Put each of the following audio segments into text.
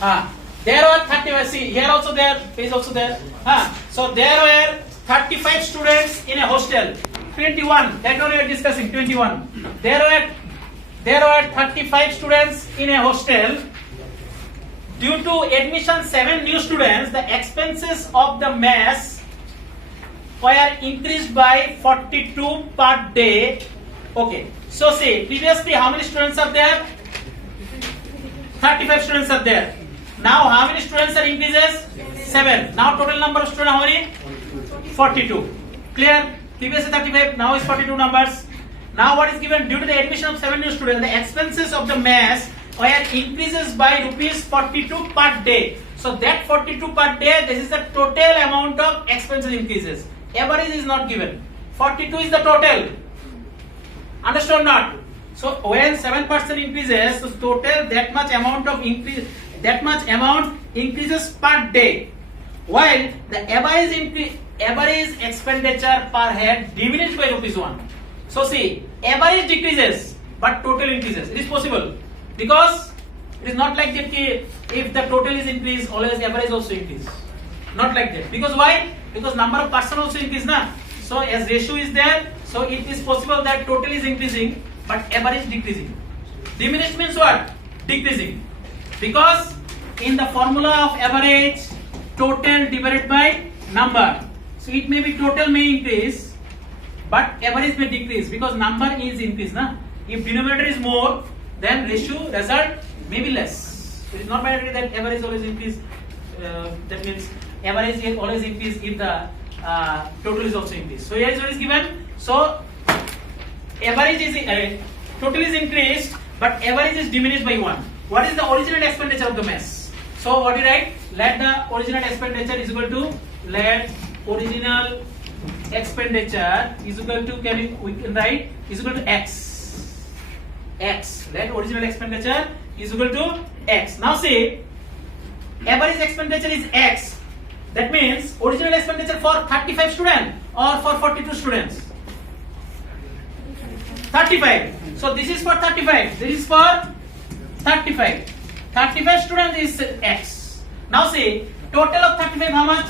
There were 35. See, here also there, page also there. So there were 35 students in a hostel. 21. That one we are discussing. 21. There were 35 students in a hostel. Due to admission 7 new students, the expenses of the mess were increased by 42 per day. Okay. So see, previously how many students are there? 35 students are there. Now how many students are increases? 7. Now total number of students how many? 42. Clear? Previously 35, now is 42 numbers. Now what is given? Due to the admission of 7 new students, the expenses of the mess were increases by rupees 42 per day. So that 42 per day, this is the total amount of expenses increases. Average is not given. 42 is the total. Understood or not? So when 7% increases, so total that much amount of increase, that much amount increases per day. While the average expenditure per head diminished by rupees 1. So see, average decreases but total increases. It is possible because it is not like that if the total is increased, always average also increase. Not like that. Because why? Because number of person also increase na. So as ratio is there, so it is possible that total is increasing but average decreasing. Diminished means what? Decreasing. Because in the formula of average, total divided by number. So it may be total may increase but average may decrease because number is increased na. If denominator is more, then ratio result may be less. It is not mandatory that average always increase. That means average is always increase if the total is also increased. So here is what is given. So average is total is increased but average is diminished by 1. What is the original expenditure of the mess? So what do you write? Let the original expenditure is equal to original expenditure is equal to we can write is equal to x. Let original expenditure is equal to x. Now see, average expenditure is x. That means original expenditure for 35 students or for 42 students. 35. So this is for 35. This is for 35. 35 students is x. Now see, total of 35 how much?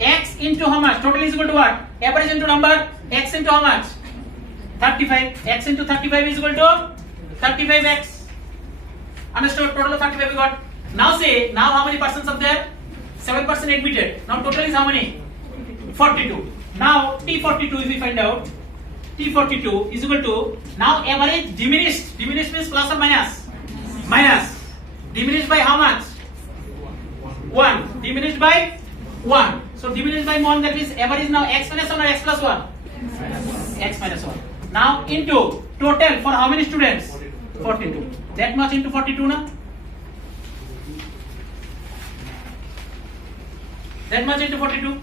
X into how much? Total is equal to what? Average into number. X into how much? 35. X into 35 is equal to 35x. Understood? Total of 35 we got. Now say, now how many persons are there? 7% admitted. Now total is how many? 42. Now T42 if we find out, T42 is equal to, now average diminished. Diminished means plus or minus? Minus. Diminished by how much? 1. Diminished by 1. So diminished by 1, that means average now x minus 1 or x plus 1? X minus 1. Now into total for how many students? 42. That much into 42 na? That much into 42.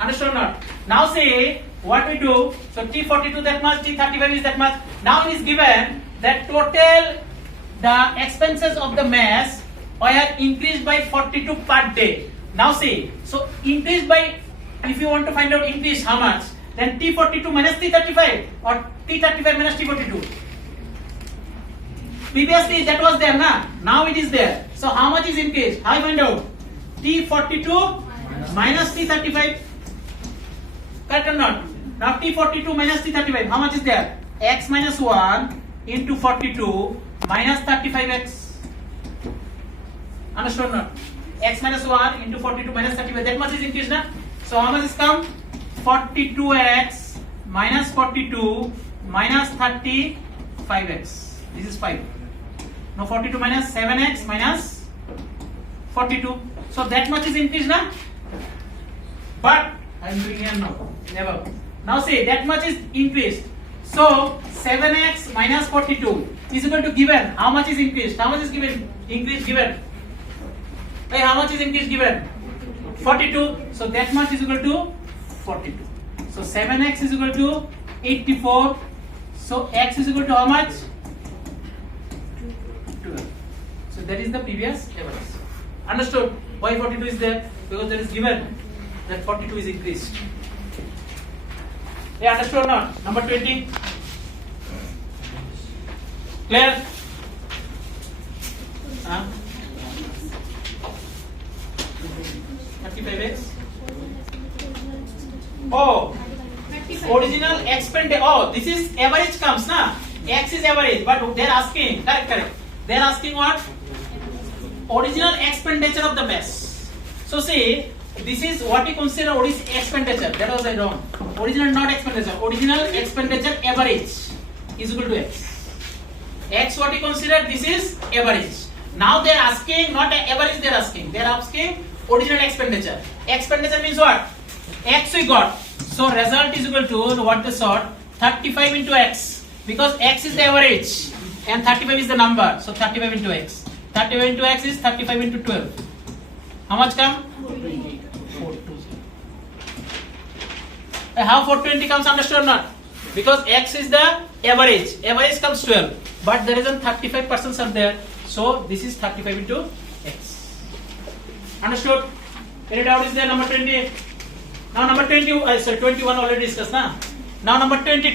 Understood or not? Now say what we do. So T42 that much, T35 is that much. Now it is given that total the expenses of the mess were increased by 42 per day. Now see, so increased by, if you want to find out increase how much, then T42 minus T35 or T35 minus T42. Previously that was there na, now it is there. So how much is increased? How I find out? T42 minus T35. Correct or not? Now T42 minus T35, how much is there? X minus 1 into 42 minus 35x. Understood or not? X minus 1 into 42 minus 35, that much is increased na? So how much is come? 42x minus 42 minus 35x. This is 5. Now 42 minus 7x minus 42. So that much is increased na? But I am doing here now. Never. Now say that much is increased. So 7x minus 42 is equal to given. How much is increased? How much is given? Increased given. Hey, how much is increased given? 42. So that much is equal to 42. So 7x is equal to 84. So x is equal to how much? 12. So that is the previous average. Understood? Why 42 is there? Because there is given that 42 is increased. Yeah, understood or not? Number 20. Clear? 35x. Oh, original expenditure. Oh, this is average comes, na? X is average, but they're asking, correct. They're asking what? Original expenditure of the mess. So see, this is what you consider expenditure. That was I wrong. Original not expenditure. Original expenditure average is equal to x. X what you consider, this is average. Now they are asking not average, they are asking original expenditure. Expenditure means what? X we got. So result is equal to what they sought, 35 into x, because x is the average and 35 is the number. So 35 into x. 35 into x is 35 into 12. How much come? 420. How 420 comes, understood or not? Because x is the average. Average comes 12. But there is a 35% are there. So this is 35 into x. Understood? Any doubt is there? Number 20. Now number 21 already discussed. Now number 22.